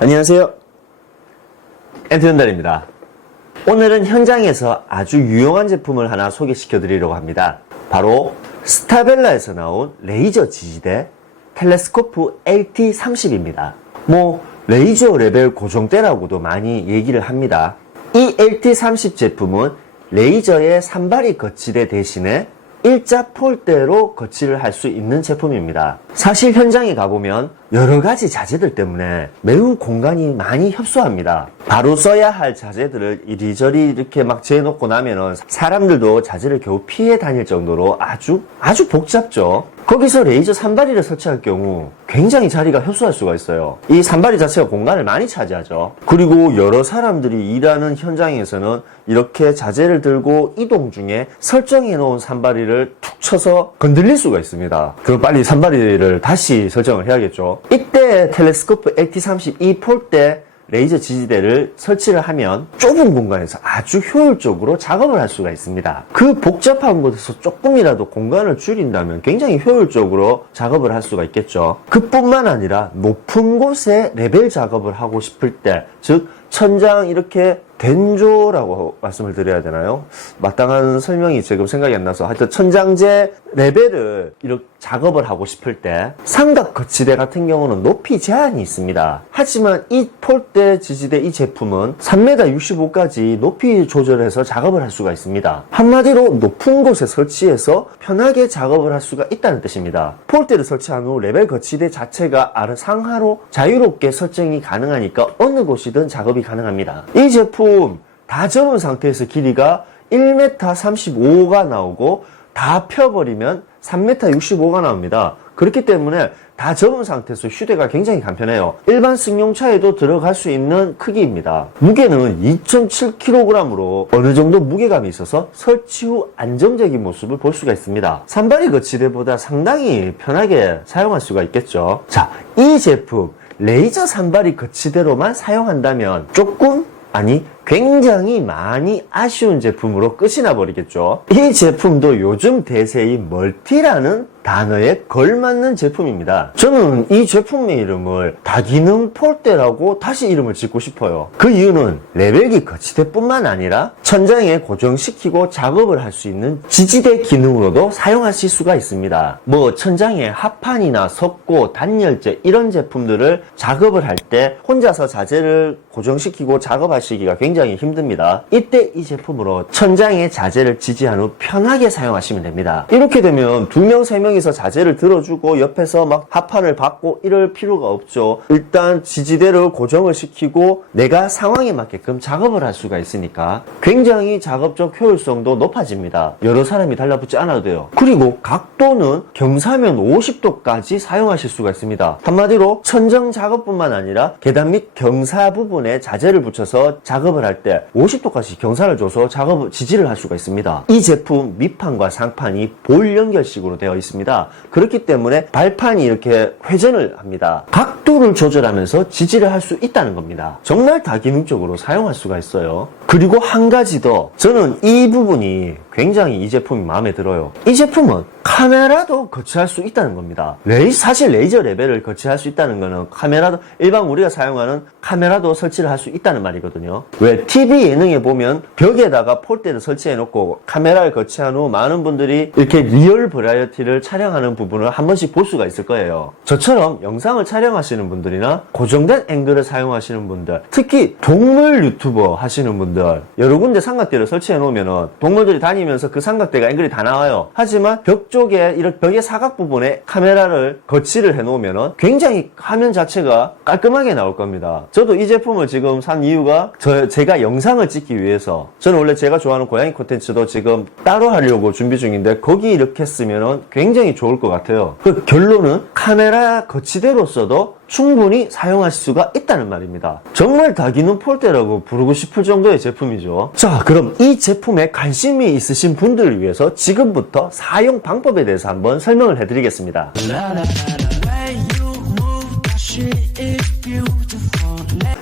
안녕하세요, 엔트현달입니다. 오늘은 현장에서 아주 유용한 제품을 하나 소개시켜 드리려고 합니다. 바로 스타벨라에서 나온 레이저 지지대 텔레스코프 LT30입니다. 레이저 레벨 고정대라고도 많이 얘기를 합니다. 이 LT30 제품은 레이저의 산발이 거치대 대신에 일자 폴대로 거치를 할 수 있는 제품입니다. 사실 현장에 가보면 여러가지 자재들 때문에 매우 공간이 많이 협소합니다. 바로 써야 할 자재들을 이리저리 이렇게 막 재놓고 나면은 사람들도 자재를 겨우 피해 다닐 정도로 아주 복잡죠. 거기서 레이저 산발이를 설치할 경우 굉장히 자리가 협소할 수가 있어요. 이 산발이 자체가 공간을 많이 차지하죠. 그리고 여러 사람들이 일하는 현장에서는 이렇게 자재를 들고 이동 중에 설정해 놓은 산발이를 툭 쳐서 건들릴 수가 있습니다. 그럼 빨리 산발이를 다시 설정을 해야겠죠. 이때 텔레스코프 LT30 이 폴대 레이저 지지대를 설치를 하면 좁은 공간에서 아주 효율적으로 작업을 할 수가 있습니다. 그 복잡한 곳에서 조금이라도 공간을 줄인다면 굉장히 효율적으로 작업을 할 수가 있겠죠. 그뿐만 아니라 높은 곳에 레벨 작업을 하고 싶을 때, 즉 천장 이렇게 된조라고 말씀을 드려야 되나요? 마땅한 설명이 지금 생각이 안 나서, 하여튼 천장재 레벨을 이렇게 작업을 하고 싶을 때 삼각 거치대 같은 경우는 높이 제한이 있습니다. 하지만 이 폴대 지지대 이 제품은 3m 65까지 높이 조절해서 작업을 할 수가 있습니다. 한마디로 높은 곳에 설치해서 편하게 작업을 할 수가 있다는 뜻입니다. 폴대를 설치한 후 레벨 거치대 자체가 아래 상하로 자유롭게 설정이 가능하니까 어느 곳이든 작업이 가능합니다. 이 제품 다 접은 상태에서 길이가 1m 35가 나오고 다 펴버리면 3m 65가 나옵니다. 그렇기 때문에 다 접은 상태에서 휴대가 굉장히 간편해요. 일반 승용차에도 들어갈 수 있는 크기입니다. 무게는 2.7kg으로 어느 정도 무게감이 있어서 설치 후 안정적인 모습을 볼 수가 있습니다. 산발이 거치대보다 상당히 편하게 사용할 수가 있겠죠. 자, 이 제품 레이저 산발이 거치대로만 사용한다면 굉장히 많이 아쉬운 제품으로 끝이 나버리겠죠. 이 제품도 요즘 대세인 멀티라는 단어에 걸맞는 제품입니다. 저는 이 제품의 이름을 다기능 폴대라고 다시 이름을 짓고 싶어요. 그 이유는 레벨기 거치대뿐만 아니라 천장에 고정시키고 작업을 할 수 있는 지지대 기능으로도 사용하실 수가 있습니다. 천장에 합판이나 석고, 단열재 이런 제품들을 작업을 할 때 혼자서 자재를 고정시키고 작업하시기가 굉장히 힘듭니다. 이때 이 제품으로 천장에 자재를 지지한 후 편하게 사용하시면 됩니다. 이렇게 되면 2명, 3명이서 자재를 들어주고 옆에서 막 합판을 받고 이럴 필요가 없죠. 일단 지지대를 고정을 시키고 내가 상황에 맞게끔 작업을 할 수가 있으니까 굉장히 작업적 효율성도 높아집니다. 여러 사람이 달라붙지 않아도 돼요. 그리고 각도는 경사면 50도까지 사용하실 수가 있습니다. 한마디로 천정 작업뿐만 아니라 계단 및 경사 부분에 자재를 붙여서 작업을 할 때 50도까지 경사를 줘서 지지를 할 수가 있습니다. 이 제품 밑판과 상판이 볼 연결식으로 되어 있습니다. 그렇기 때문에 발판이 이렇게 회전을 합니다. 각도를 조절하면서 지지를 할 수 있다는 겁니다. 정말 다기능적으로 사용할 수가 있어요. 그리고 한 가지 더, 저는 이 부분이 굉장히 이 제품이 마음에 들어요. 이 제품은 카메라도 거치할 수 있다는 겁니다. 사실 레이저 레벨을 거치할 수 있다는 거는 카메라도, 일반 우리가 사용하는 카메라도 설치를 할 수 있다는 말이거든요. 왜 TV 예능에 보면 벽에다가 폴대를 설치해 놓고 카메라를 거치한 후 많은 분들이 이렇게 리얼 버라이어티를 촬영하는 부분을 한 번씩 볼 수가 있을 거예요. 저처럼 영상을 촬영하시는 분들이나 고정된 앵글을 사용하시는 분들, 특히 동물 유튜버 하시는 분들, 여러 군데 삼각대를 설치해 놓으면 동물들이 다니면서 그 삼각대가 앵글이 다 나와요. 하지만 벽 쪽에 이렇게 벽의 사각 부분에 카메라를 거치를 해 놓으면 굉장히 화면 자체가 깔끔하게 나올 겁니다. 저도 이 제품을 지금 산 이유가 제가 영상을 찍기 위해서, 저는 원래 제가 좋아하는 고양이 콘텐츠도 지금 따로 하려고 준비 중인데 거기 이렇게 쓰면 굉장히 좋을 것 같아요. 그 결론은 카메라 거치대로서도 충분히 사용하실 수가 있다는 말입니다. 정말 다기능 폴대라고 부르고 싶을 정도의 제품이죠. 자, 그럼 이 제품에 관심이 있으신 분들을 위해서 지금부터 사용 방법에 대해서 한번 설명을 해드리겠습니다.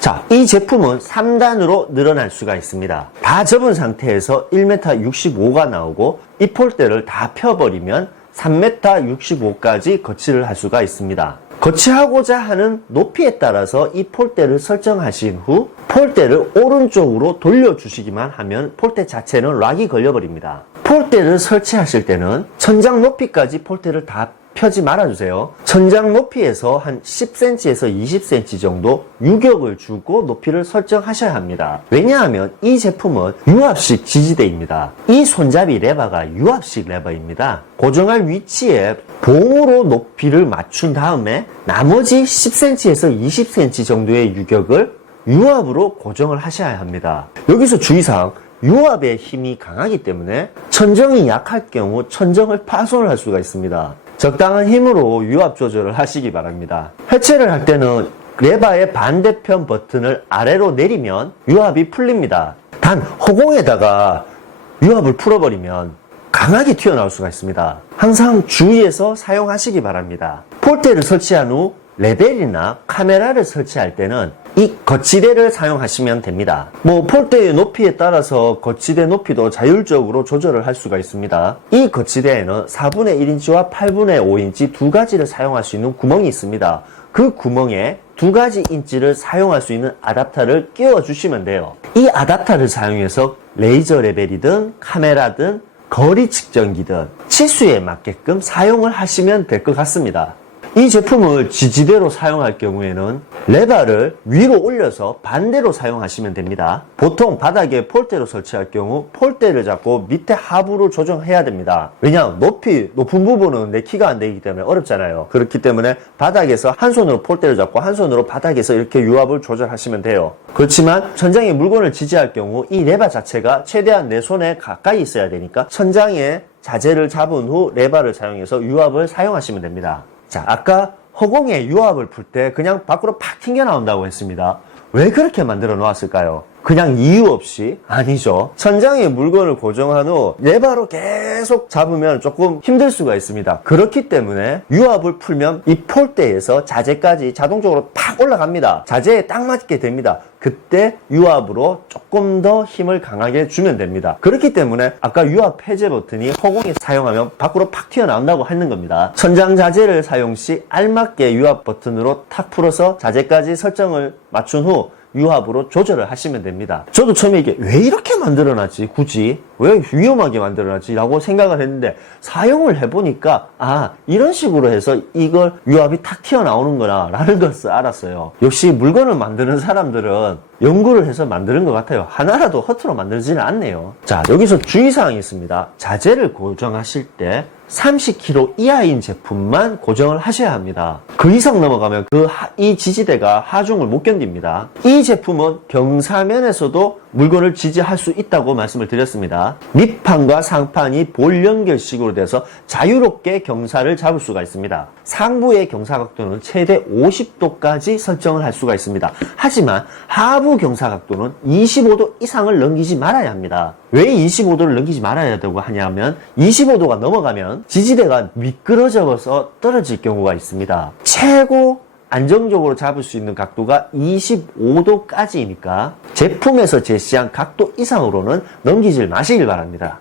자, 이 제품은 3단으로 늘어날 수가 있습니다. 다 접은 상태에서 1m65가 나오고 이 폴대를 다 펴버리면 3m65까지 거치를 할 수가 있습니다. 거치하고자 하는 높이에 따라서 이 폴대를 설정하신 후 폴대를 오른쪽으로 돌려주시기만 하면 폴대 자체는 락이 걸려버립니다. 폴대를 설치하실 때는 천장 높이까지 폴대를 다 펴지 말아주세요. 천장 높이에서 한 10cm에서 20cm 정도 유격을 주고 높이를 설정하셔야 합니다. 왜냐하면 이 제품은 유압식 지지대입니다. 이 손잡이 레버가 유압식 레버입니다. 고정할 위치에 봉으로 높이를 맞춘 다음에 나머지 10cm에서 20cm 정도의 유격을 유압으로 고정을 하셔야 합니다. 여기서 주의사항, 유압의 힘이 강하기 때문에 천정이 약할 경우 천정을 파손을 할 수가 있습니다. 적당한 힘으로 유압 조절을 하시기 바랍니다. 해체를 할 때는 레버의 반대편 버튼을 아래로 내리면 유압이 풀립니다. 단 허공에다가 유압을 풀어버리면 강하게 튀어나올 수가 있습니다. 항상 주의해서 사용하시기 바랍니다. 폴대를 설치한 후 레벨이나 카메라를 설치할 때는 이 거치대를 사용하시면 됩니다. 폴대의 높이에 따라서 거치대 높이도 자율적으로 조절을 할 수가 있습니다. 이 거치대에는 4분의 1인치와 8분의 5인치 두 가지를 사용할 수 있는 구멍이 있습니다. 그 구멍에 두 가지 인치를 사용할 수 있는 아답터를 끼워 주시면 돼요. 이 아답터를 사용해서 레이저 레벨이든 카메라든 거리 측정기든 치수에 맞게끔 사용을 하시면 될 것 같습니다. 이 제품을 지지대로 사용할 경우에는 레버를 위로 올려서 반대로 사용하시면 됩니다. 보통 바닥에 폴대로 설치할 경우 폴대를 잡고 밑에 하부로 조정해야 됩니다. 왜냐하면 높은 부분은 내 키가 안 되기 때문에 어렵잖아요. 그렇기 때문에 바닥에서 한 손으로 폴대를 잡고 한 손으로 바닥에서 이렇게 유압을 조절하시면 돼요. 그렇지만 천장에 물건을 지지할 경우 이 레버 자체가 최대한 내 손에 가까이 있어야 되니까 천장에 자재를 잡은 후 레버를 사용해서 유압을 사용하시면 됩니다. 자, 아까 허공에 유압을 풀 때 그냥 밖으로 팍 튕겨 나온다고 했습니다. 왜 그렇게 만들어 놓았을까요? 그냥 이유 없이? 아니죠. 천장에 물건을 고정한 후 레버로 계속 잡으면 조금 힘들 수가 있습니다. 그렇기 때문에 유압을 풀면 이 폴대에서 자재까지 자동적으로 팍 올라갑니다. 자재에 딱 맞게 됩니다. 그때 유압으로 조금 더 힘을 강하게 주면 됩니다. 그렇기 때문에 아까 유압 해제 버튼이 허공에 사용하면 밖으로 팍 튀어나온다고 하는 겁니다. 천장 자재를 사용 시 알맞게 유압 버튼으로 탁 풀어서 자재까지 설정을 맞춘 후 유압으로 조절을 하시면 됩니다. 저도 처음에 이게 왜 이렇게 만들어놨지? 굳이? 왜 위험하게 만들어놨지? 라고 생각을 했는데 사용을 해보니까 이런 식으로 해서 이걸 유압이 탁 튀어나오는구나 라는 것을 알았어요. 역시 물건을 만드는 사람들은 연구를 해서 만드는 것 같아요. 하나라도 허투루 만들지는 않네요. 자, 여기서 주의사항이 있습니다. 자재를 고정하실 때 30kg 이하인 제품만 고정을 하셔야 합니다. 그 이상 넘어가면 이 지지대가 하중을 못 견딥니다. 이 제품은 경사면에서도 물건을 지지할 수 있다고 말씀을 드렸습니다. 밑판과 상판이 볼 연결식으로 돼서 자유롭게 경사를 잡을 수가 있습니다. 상부의 경사각도는 최대 50도까지 설정을 할 수가 있습니다. 하지만 하부 경사각도는 25도 이상을 넘기지 말아야 합니다. 왜 25도를 넘기지 말아야 되고 하냐면 25도가 넘어가면 지지대가 미끄러져서 떨어질 경우가 있습니다. 최고 안정적으로 잡을 수 있는 각도가 25도까지니까 제품에서 제시한 각도 이상으로는 넘기질 마시길 바랍니다.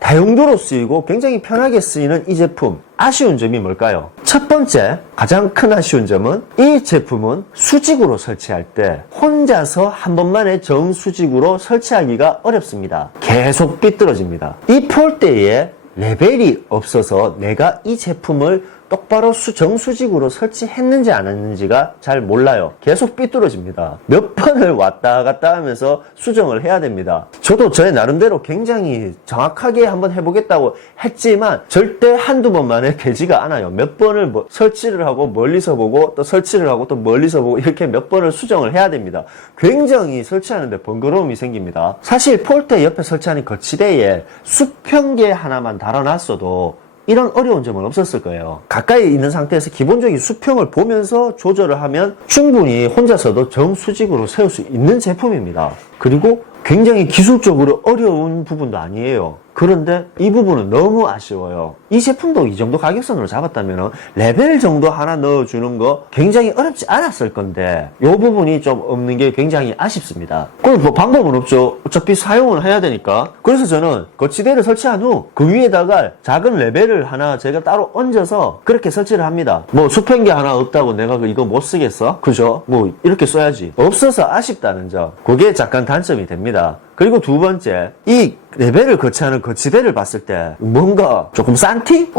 다용도로 쓰이고 굉장히 편하게 쓰이는 이 제품, 아쉬운 점이 뭘까요? 첫 번째, 가장 큰 아쉬운 점은 이 제품은 수직으로 설치할 때 혼자서 한 번만에 정수직으로 설치하기가 어렵습니다. 계속 삐뚤어집니다. 이 폴대에 레벨이 없어서 내가 이 제품을 똑바로 정수직으로 설치했는지 안 했는지가 잘 몰라요. 계속 삐뚤어집니다. 몇 번을 왔다 갔다 하면서 수정을 해야 됩니다. 저도 저의 나름대로 굉장히 정확하게 한번 해보겠다고 했지만 절대 한두 번만에 되지가 않아요. 몇 번을 설치를 하고 멀리서 보고 또 설치를 하고 또 멀리서 보고 이렇게 몇 번을 수정을 해야 됩니다. 굉장히 설치하는데 번거로움이 생깁니다. 사실 폴대 옆에 설치하는 거치대에 수평계 하나만 달아놨어도 이런 어려운 점은 없었을 거예요. 가까이 있는 상태에서 기본적인 수평을 보면서 조절을 하면 충분히 혼자서도 정수직으로 세울 수 있는 제품입니다. 그리고 굉장히 기술적으로 어려운 부분도 아니에요. 그런데 이 부분은 너무 아쉬워요. 이 제품도 이 정도 가격선으로 잡았다면 레벨 정도 하나 넣어주는 거 굉장히 어렵지 않았을 건데 이 부분이 좀 없는 게 굉장히 아쉽습니다. 그럼 뭐 방법은 없죠. 어차피 사용을 해야 되니까. 그래서 저는 거치대를 설치한 후 그 위에다가 작은 레벨을 하나 제가 따로 얹어서 그렇게 설치를 합니다. 뭐 수평기 하나 없다고 내가 이거 못 쓰겠어? 그죠? 뭐 이렇게 써야지. 없어서 아쉽다는 점. 그게 잠깐 단점이 됩니다. 그리고 두 번째, 이 레벨을 거치하는 거치대를 봤을 때 뭔가 조금 싼티?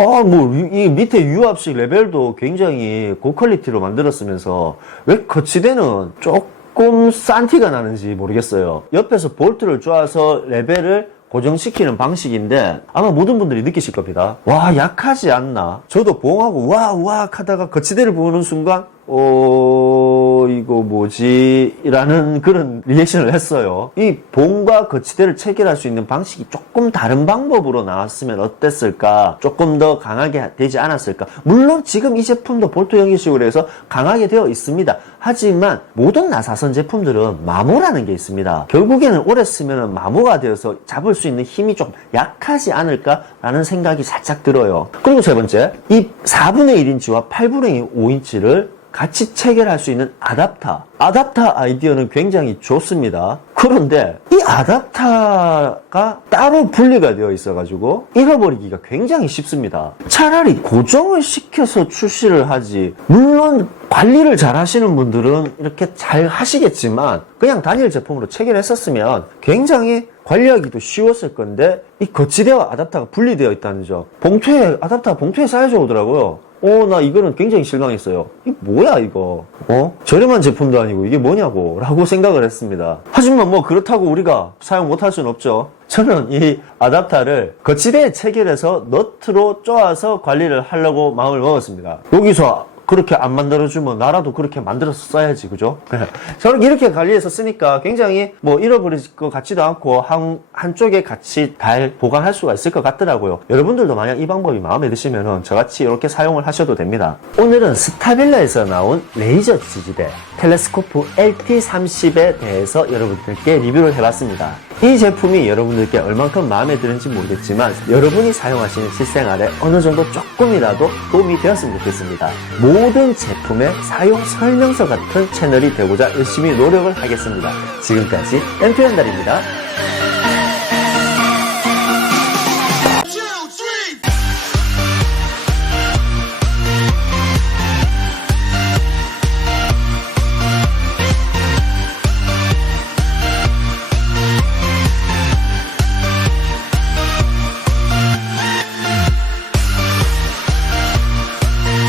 이 밑에 유압식 레벨도 굉장히 고퀄리티로 만들었으면서 왜 거치대는 조금 싼티가 나는지 모르겠어요. 옆에서 볼트를 쪼아서 레벨을 고정시키는 방식인데 아마 모든 분들이 느끼실 겁니다. 와, 약하지 않나? 저도 보험하고 와 하다가 거치대를 보는 순간 이거 뭐지? 라는 그런 리액션을 했어요. 이 봉과 거치대를 체결할 수 있는 방식이 조금 다른 방법으로 나왔으면 어땠을까? 조금 더 강하게 되지 않았을까? 물론 지금 이 제품도 볼트 형식으로 해서 강하게 되어 있습니다. 하지만 모든 나사선 제품들은 마모라는 게 있습니다. 결국에는 오래 쓰면 마모가 되어서 잡을 수 있는 힘이 좀 약하지 않을까라는 생각이 살짝 들어요. 그리고 세 번째, 이 4분의 1인치와 8분의 5인치를 같이 체결할 수 있는 아답터 아이디어는 굉장히 좋습니다. 그런데 이 아답터가 따로 분리가 되어 있어가지고 잃어버리기가 굉장히 쉽습니다. 차라리 고정을 시켜서 출시를 하지. 물론 관리를 잘 하시는 분들은 이렇게 잘 하시겠지만 그냥 단일 제품으로 체결했었으면 굉장히 관리하기도 쉬웠을 건데 이 거치대와 아답터가 분리되어 있다는 점. 아답터가 봉투에 쌓여져 오더라고요. 나 이거는 굉장히 실망했어요. 이게 뭐야 이거? 저렴한 제품도 아니고 이게 뭐냐고 라고 생각을 했습니다. 하지만 뭐 그렇다고 우리가 사용 못할 수는 없죠. 저는 이 아답터를 거치대에 체결해서 너트로 쪼아서 관리를 하려고 마음을 먹었습니다. 여기서 그렇게 안 만들어주면 나라도 그렇게 만들어서 써야지, 그죠? 저는 이렇게 관리해서 쓰니까 굉장히 뭐 잃어버릴 것 같지도 않고 한쪽에 같이 잘 보관할 수가 있을 것 같더라고요. 여러분들도 만약 이 방법이 마음에 드시면은 저같이 이렇게 사용을 하셔도 됩니다. 오늘은 스타빌라에서 나온 레이저 지지대 텔레스코프 LT30에 대해서 여러분들께 리뷰를 해봤습니다. 이 제품이 여러분들께 얼만큼 마음에 드는지 모르겠지만 여러분이 사용하시는 실생활에 어느 정도 조금이라도 도움이 되었으면 좋겠습니다. 모든 제품의 사용 설명서 같은 채널이 되고자 열심히 노력을 하겠습니다. 지금까지 엠투앤달입니다.